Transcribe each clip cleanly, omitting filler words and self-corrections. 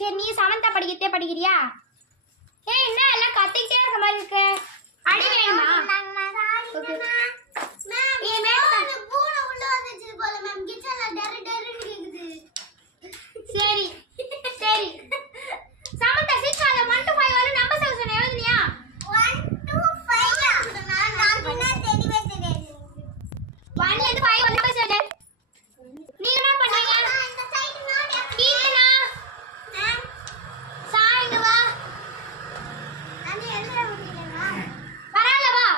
சரி நீ சமந்தா படிக்கிறியா? ஏய் என்ன எல்லாம் கத்திக்கிட்டே இருக்க மாதிரி இருக்கு. அடி வேணுமா? ஓகே மேம் நீ மேம் பூனை உள்ள வந்துச்சு போல மேம் கிச்சன்ல டர்ன்னு கேக்குது. சரி சரி சமந்தா சீக்கிரம் 1 to 5 வரை நம்பர் செக்ஷன் எழுதுனியா? 1 to 5 நான் என்ன தெரியவே தெரியாது. 1 ல இருந்து 5 வரை நம்பர் செக்ஷன் நீங்க என்ன பண்றீங்க? இந்த சைடு நோட் கீழனா மேம் சாய்ங்க வா. நான் எழுத முடியலமா? வரல வா.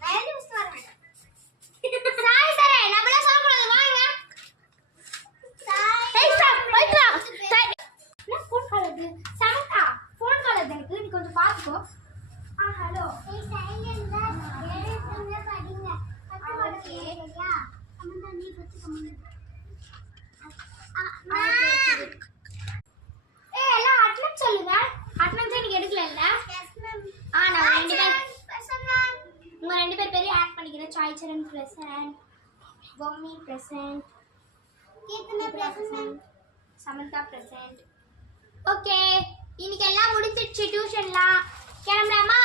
நான் எழுதி மிஸ் வரேன். சாய் சரே நம்மள சொல்லக்கூடாது வாங்க. சாய் ஏய் ஸ்டாப் போய்டா. சாய் என்ன ஃபோன் கால் வருது? சமந்தா ஃபோன் கால் வருது எனக்கு நீ கொஞ்சம் பாத்துக்கோ. ஹலோ ஏய் சைலண்டா எழுதுங்க படிங்க. ஓகே சரியா? சமந்தா நீ பத்தி கமெண்ட் ஏய் எல்லாம் அட்னன்ஸ் சொல்லுங்க. அட்னன்ஸ் நீங்க எடுக்கலல்ல? Yes ma'am. நான் ரெண்டு பேர் பிரசன்ட் மேம். உங்க ரெண்டு பேர் பேரையும் ஆட் பண்ணிக்கிறேன். Sai Charan present, Bommi present, Keerthana present, Samantha present. Okay இன்னைக்கு எல்லாம் முடிஞ்சிடுச்சு டியூஷன்லாம். கிளம்பலாமா?